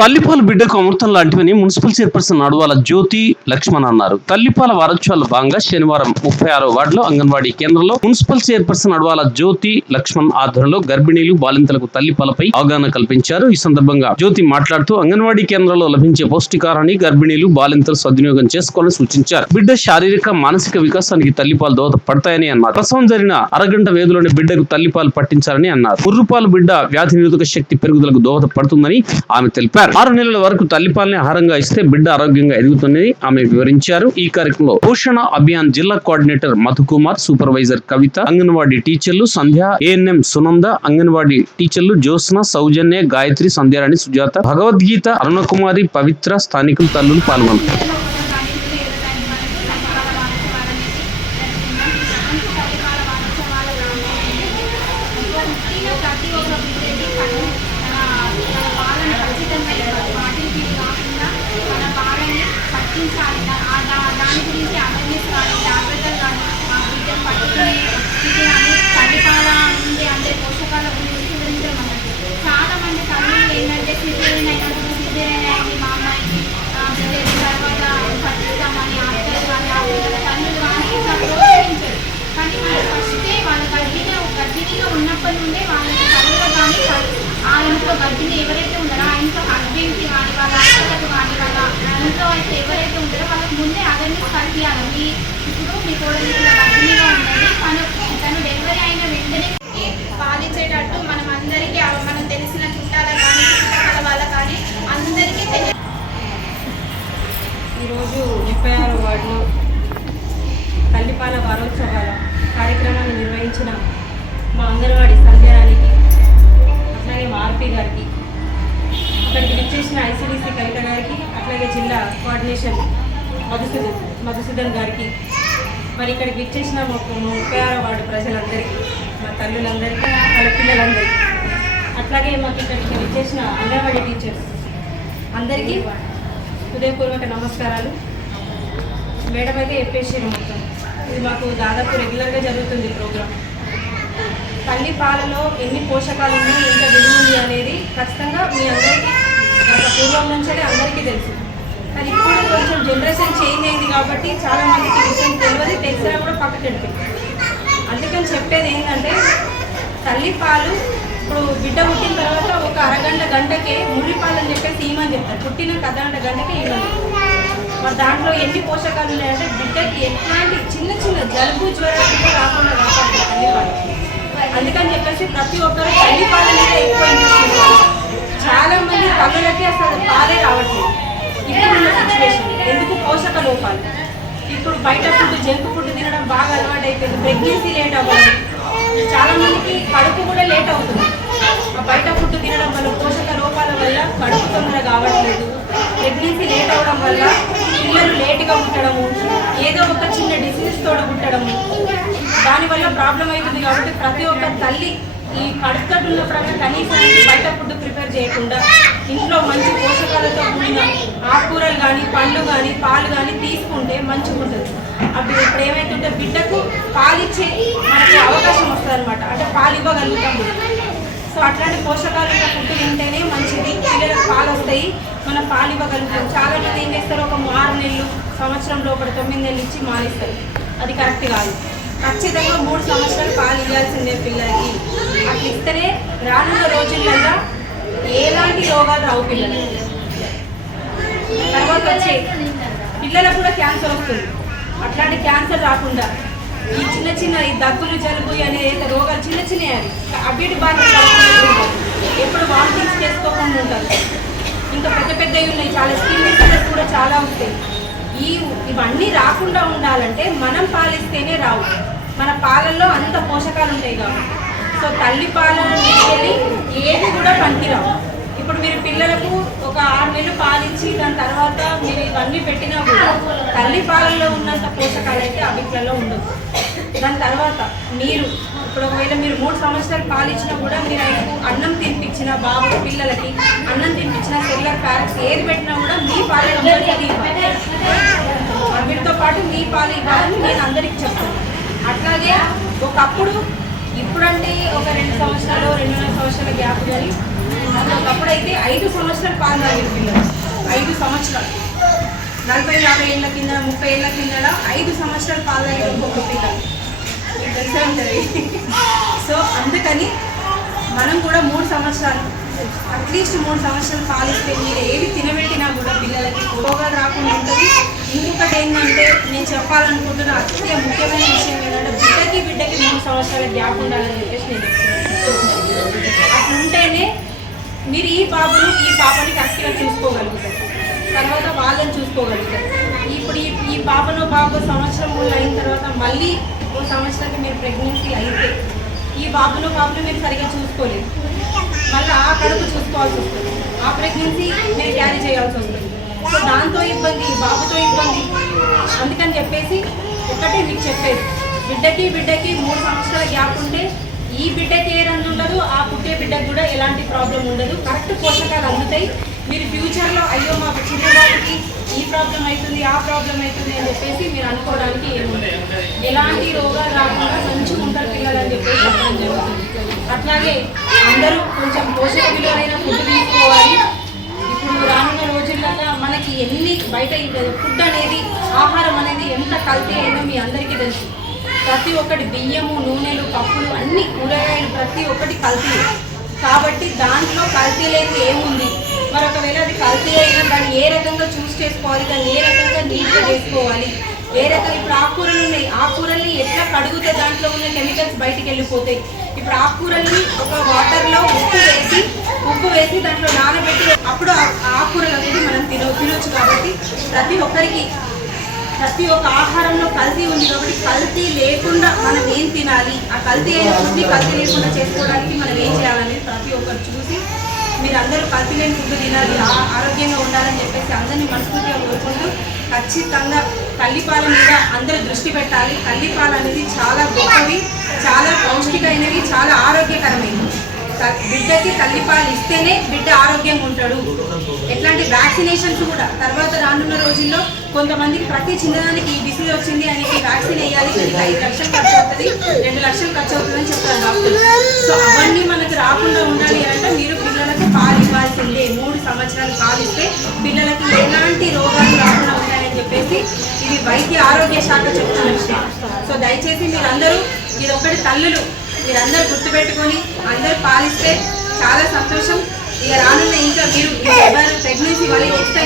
తల్లిపాల బిడ్డకు అమృతం లాంటివని municipal chairperson నడువాల జ్యోతి లక్ష్మణ్ అన్నారు. తల్లిపాల వారోత్సవాల్లో భాగంగా శనివారం 36వ వార్డులో అంగన్వాడీ కేంద్రంలో మున్సిపల్ చైర్పర్సన్ నడువాల జ్యోతి లక్ష్మణ్ ఆధ్వర్యంలో గర్భిణీలు బాలింతలకు తల్లిపాలపై అవగాహన కల్పించారు. ఈ సందర్భంగా జ్యోతి మాట్లాడుతూ అంగన్వాడీ కేంద్రంలో లభించే పౌష్టికాహారాన్ని గర్భిణీలు బాలింతలు సద్వినియోగం చేసుకోవాలని సూచించారు. బిడ్డ శారీరక మానసిక వికాసానికి తల్లిపాలు దోహదపడతాయని అన్నారు. ప్రసవం జరిగిన అరగంట వ్యవధిలోనే బిడ్డకు తల్లిపాలు పట్టించాలని అన్నారు. పుర్రుపాలు బిడ్డ వ్యాధి నిరోధక శక్తి పెరుగుదలకు దోహదపడుతుందని ఆమె తెలిపారు. 6 నెలల వరకు తల్లిపాలని ఆహారంగా ఇస్తే బిడ్డ ఆరోగ్యంగా ఎదుగుతుందని ఆమె వివరించారు. ఈ కార్యక్రమంలో పోషణ అభియాన్ జిల్లా కోఆర్డినేటర్ మధుకుమార్, సూపర్వైజర్ కవిత, అంగన్వాడీ టీచర్లు సంధ్య, ఏఎన్ఎం సునంద, అంగన్వాడీ టీచర్లు జ్యోత్స్న, సౌజన్య, గాయత్రి, సంధ్యారాణి, సుజాత, భగవద్గీత, అరుణకుమారి, పవిత్ర, స్థానికులు తల్లులు పాల్గొన్నారు. దాని గురించి అవేర్నెస్ కానీ జాగ్రత్తలు కానీ బిడ్డను పట్టుకునే స్థితి కానీ తల్లిపాల నుండి అంటే పోషకాల గురించి వివరించమన్నట్టు. చాలామంది తల్లులు ఏంటంటే సిజేరియన్ అయినప్పుడు సిజేరియన్ అయింది మా అమ్మాయికి సిజేరియన్ తర్వాత పట్టిస్తామని ఆప్యాలు కానీ తల్లులు కానీ ఇట్లా ప్రోత్సహించారు. కానీ వాళ్ళు ఫస్టే వాళ్ళ గర్భిణీగా ఉన్నప్పటి నుండే వాళ్ళకి తల్లులు కానీ ఆ ఇంట్లో గర్భిణి ఎవరైతే ఉన్నారో ఆ ఇంట్లో హస్బెండ్కి కానీ వాళ్ళ అక్కలకు కానీ వాళ్ళ ఇంట్లో అయితే ఎవరైతే ఉంటారో వాళ్ళకి ముందే అవేర్నెస్ కల్పించాలి. ఇప్పుడు మీ కూడా ఇట్లా గర్భిణీగా ఉన్నది, తను డెలివరీ అయిన వెంటనే పాలించేటట్టు మనం అందరికీ మనం తెలిసిన చుట్టాల కానీ చుట్టుపక్కల వాళ్ళ కానీ అందరికీ ఈరోజు 36వ వార్డులో తల్లిపాల వారోత్సవాల కార్యక్రమాన్ని నిర్వహించిన మా అంగన్వాడీ సంధ్యారానికి, అట్లాగే మా ఆర్పీ గారికి, అక్కడికి విచ్చేసిన ఐసీడీసీ కవిత గారికి, అట్లాగే జిల్లా కోఆర్డినేషన్ మధుసూదన్ గారికి, మరి ఇక్కడికి విచ్చేసిన 36వ వార్డు ప్రజలందరికీ, మా తల్లులందరికీ, వాళ్ళ పిల్లలందరికీ, అట్లాగే మాకు ఇక్కడికి విచ్చేసిన అంగన్వాడీ టీచర్స్ అందరికీ హృదయపూర్వక నమస్కారాలు. మేడం అయితే చెప్పేసారు మొత్తం. ఇది మాకు దాదాపు రెగ్యులర్గా జరుగుతుంది ప్రోగ్రాం. తల్లి పాలలో ఎన్ని పోషకాలు ఉన్నాయి, ఎంత విలువ ఉంది అనేది ఖచ్చితంగా మీ అందరికీ గత పూర్వం నుంచే అందరికీ తెలుసు. కానీ ఇప్పుడు కొంచెం జనరేషన్ చేంజ్ అయింది కాబట్టి చాలామందికి విషయం తెలియదు, తెలిసినా కూడా పక్కకి వెళ్ళిపోయింది. అందుకని చెప్పేది ఏంటంటే తల్లి పాలు ఇప్పుడు బిడ్డ పుట్టిన తర్వాత ఒక అరగంట గంటకే ముర్రిపాలు అని చెప్పేసి ఈమని చెప్తారు. పుట్టిన అర్ధగంట గంటకే ఈమని. మరి దాంట్లో ఎన్ని పోషకాలు ఉన్నాయంటే బిడ్డకి ఎట్లాంటి చిన్న చిన్న జలుబు జ్వరాలు కూడా రాకుండా కాపాడుతుంది తల్లిపాలు. అందుకని చెప్పేసి ప్రతి ఒక్కరు తల్లిపాల మీద ఎక్కువ ఇంట్రెస్ట్. చాలా మంది తల్లులకి అసలు పాలే రావట్లేదు ఇప్పుడున్న సిచ్యువేషన్. ఎందుకు? పోషక లోపాలు. ఇప్పుడు బయట ఫుడ్, జంక్ ఫుడ్ తినడం బాగా అలవాటు అయిపోయింది. ప్రెగ్నెన్సీ లేట్ అవ్వాలి, చాలా మందికి కడుపు కూడా లేట్ అవుతుంది. ఆ బయట ఫుడ్ తినడం వల్ల పోషక లోపాల వల్ల కడుపు తొందర కావట్లేదు. ప్రెగ్నెన్సీ లేట్ అవ్వడం వల్ల పిల్లలు లేటుగా పుట్టడము, ఏదో ఒక చిన్న డిసీజ్ తోడ పుట్టడము, దానివల్ల ప్రాబ్లం అవుతుంది. కాబట్టి ప్రతి ఒక్క తల్లి ఈ కడుపుతట్టు ఉన్నప్పుడైనా కనీసానికి బయట ఫుడ్ ప్రిపేర్ చేయకుండా ఇంట్లో మంచి పోషకాలతో కూడిన ఆకుకూరలు కానీ, పండ్లు కానీ, పాలు కానీ తీసుకుంటే మంచిగా ఉంటుంది. అప్పుడు ఇప్పుడు ఏమైతుంటే బిడ్డకు పాలిచ్చే మనకి అవకాశం వస్తుంది అనమాట. అంటే పాలు ఇవ్వగలుగుతాము. సో అట్లాంటి పోషకాలు ఉన్న ఫుడ్ తింటేనే మంచిది, పిల్లలకు పాలు వస్తాయి, మనం పాలు ఇవ్వగలుగుతాం. చాలామంది ఏం చేస్తారు, ఒక 6 నెలలు, సంవత్సరంలో ఒకటి 9 నెలలు ఇచ్చి మానేస్తారు. అది కరెక్ట్ కాదు. ఖచ్చితంగా 3 సంవత్సరాలు పాలు ఇవ్వాల్సిందే పిల్లలకి. అట్లా ఇస్తేనే రానున్న రోజులలో ఎలాంటి రోగాలు రావు పిల్లలకి. తర్వాత వచ్చే పిల్లలకు కూడా క్యాన్సర్ వస్తుంది. అట్లాంటి క్యాన్సర్ రాకుండా ఈ చిన్న చిన్న ఈ దగ్గులు, జలుబు అనేది రోగాలు చిన్న చిన్నవి అవిటి బాగా ఎప్పుడు వామిటింగ్స్ చేసుకోకుండా ఉంటారు. ఇంకా పెద్ద పెద్దవి ఉన్నాయి, చాలా స్కిన్ డిసీజెస్ కూడా చాలా ఉంటాయి. ఇవన్నీ రాకుండా ఉండాలంటే మనం పాలిస్తేనే రావు. మన పాలల్లో అంత పోషకాలు ఉంటాయి కాబట్టి. సో తల్లి పాలను తీసుకెళ్ళి ఏది కూడా పనికిరావు. ఇప్పుడు మీరు పిల్లలకు ఒక 6 నెలలు పాలిచ్చి దాని తర్వాత మీరు ఇవన్నీ పెట్టినా కూడా తల్లి పాలల్లో ఉన్నంత పోషకాలు అయితే అవిట్లలో ఉండవు. దాని తర్వాత మీరు ఇప్పుడు ఒకవేళ మీరు 3 సంవత్సరాలు పాలిచ్చినా కూడా మీరు అన్నం తినిపించిన బాబు పిల్లలకి అన్నం తినిపించిన సెల్లర్ ప్యారెట్స్ ఏది పెట్టినా కూడా మీ పాలు కంపల్సరీ ఇవ్వాలి. వీటితో పాటు మీ పాలు ఇవ్వాలని నేను అందరికీ చెప్తాను. అట్లాగే ఒకప్పుడు ఇప్పుడంటే ఒక 2 సంవత్సరాలు 2.5 సంవత్సరాల గ్యాప్ కానీ ఒకప్పుడు అయితే 5 సంవత్సరాలు పాలు తాగిన పిల్లలు 5 సంవత్సరాలు 40-50 ఏళ్ళ కింద 30 ఏళ్ళ కింద 5 సంవత్సరాలు పాలు తాగిన ఒక్కొక్క పిల్లలు తెలిసే ఉంటుంది. సో అందుకని మనం కూడా 3 సంవత్సరాలు అట్లీస్ట్ 3 సంవత్సరాలు పాలిస్తే మీరు ఏవి తినబెట్టినా కూడా పిల్లలకి రోగాలు రాకుండా ఉంటుంది. ఇంకొకటి ఏంటంటే నేను చెప్పాలనుకుంటున్న అత్యంత ముఖ్యమైన విషయం ఏంటంటే బిడ్డకి 3 సంవత్సరాల గ్యాప్ ఉండాలని చెప్పేసి నేను చెప్తున్నాను. అట్లుంటేనే మీరు ఈ పాపని కరెక్ట్గా చూసుకోగలుగుతారు, తర్వాత వాళ్ళని చూసుకోగలుగుతారు. ఇప్పుడు ఈ బాబు సంవత్సరం అయిన తర్వాత మళ్ళీ ఓ సంవత్సరానికి మీరు ప్రెగ్నెన్సీ అయితే ఈ బాబును మీరు సరిగ్గా చూసుకోలేదు, మళ్ళీ ఆ కడుపు చూసుకోవాల్సి వస్తుంది, ఆ ప్రెగ్నెన్సీ మీరు క్యారీ చేయాల్సి వస్తుంది. సో దాంతో ఇబ్బంది, బాబుతో ఇబ్బంది. అందుకని చెప్పేసి ఒకటే మీకు చెప్పేది, బిడ్డకి 3 సంవత్సరాల గ్యాప్ ఉంటే ఈ బిడ్డకి ఏ రంగు ఉండదు, ఆ పుట్టే బిడ్డకు కూడా ఎలాంటి ప్రాబ్లం ఉండదు, కరెక్ట్ పోషకాలు అందుతాయి. మీరు ఫ్యూచర్లో అయ్యో మాకు చిన్నదానికి ఈ ప్రాబ్లం అవుతుంది ఆ ప్రాబ్లం అవుతుంది అని చెప్పేసి మీరు అనుకోవడానికి ఏముండదు. ఎలాంటి రోగాలు రాకుండా మంచిగా ఉంటారు పిల్లలు అని చెప్పేసి చెప్పడం జరుగుతుంది. అట్లాగే అందరూ కొంచెం పోషక విలువైన ఫుడ్ తీసుకోవాలి. ఇప్పుడు రానున్న రోజులలో మనకి ఎన్ని బయట ఫుడ్ అనేది ఆహారం అనేది ఎంత కల్తీ అయిందో మీ అందరికీ తెలుసు. ప్రతి ఒక్కటి బియ్యము, నూనెలు, పప్పులు, అన్ని కూరగాయలు ప్రతి ఒక్కటి కల్తీ. కాబట్టి దాంట్లో కల్తీ లేని ఏముంది, మరి ఒకవేళ అది కల్తీ అయినా దాన్ని ఏ రకంగా చూస్ చేసుకోవాలి, దాన్ని ఏ రకంగా నీట్గా చేసుకోవాలి, ఏ రకంగా ఇప్పుడు ఆకుకూరలు ఉన్నాయి, ఆకుకూరల్ని ఎట్లా కడిగితే దాంట్లో ఉన్న కెమికల్స్ బయటికి వెళ్ళిపోతాయి. ఇప్పుడు ఆకుకూరల్ని ఒక వాటర్లో ఉప్పు వేసి దాంట్లో నానబెట్టి అప్పుడు ఆకుకూరలు అనేది మనం తినొచ్చు. కాబట్టి ప్రతి ఒక్క ఆహారంలో కల్తీ ఉంది. కాబట్టి కల్తీ లేకుండా మనం ఏం తినాలి, ఆ కల్తీ అయిన ఫుడ్ని కల్తీ లేకుండా చేసుకోవడానికి మనం ఏం చేయాలనేది ప్రతి ఒక్కరు చూసి మీరు అందరూ కల్తీ లేని ఫుడ్ తినాలి, ఆరోగ్యంగా ఉండాలని చెప్పేసి అందరినీ మనస్ఫూర్తిగా కోరుకుంటూ ఖచ్చితంగా తల్లిపాల మీద అందరూ దృష్టి పెట్టాలి. తల్లిపాలు అనేది చాలా గొప్పవి, చాలా పౌష్టికమైనవి, చాలా ఆరోగ్యకరమైనవి. బిడ్డకి తల్లిపాలు ఇస్తేనే బిడ్డ ఆరోగ్యంగా ఉంటాడు. ఎట్లాంటి వ్యాక్సినేషన్స్ కూడా తర్వాత రానున్న రోజుల్లో కొంతమందికి ప్రతి చిన్నదానికి ఈ డిసీజ్ వచ్చింది అనేది వ్యాక్సిన్ వేయాలి, 5 లక్షలు ఖర్చు అవుతుంది, 2 లక్షలు ఖర్చు అవుతుందని చెప్తారు డాక్టర్. సో అవన్నీ మనకు రాకుండా ఉండాలి అంటే మీరు పిల్లలకు పాలు ఇవ్వాల్సిందే. 3 సంవత్సరాలు పాలు ఇస్తే పిల్లలకి ఎలాంటి రోగాలు రాకుండా ఉంటాయని చెప్పేసి ఇది వైద్య ఆరోగ్య శాఖ చెప్తున్న విషయం. సో దయచేసి మీరందరూ ఇది ఒక్కటి తల్లులు మీరందరూ గుర్తుపెట్టుకొని అందరూ పాలిస్తే చాలా సంతోషం. ఇక రానున్న ఇంకా మీరు ఎవరు ప్రెగ్నెన్సీ వాళ్ళు నెక్స్ట్ టైం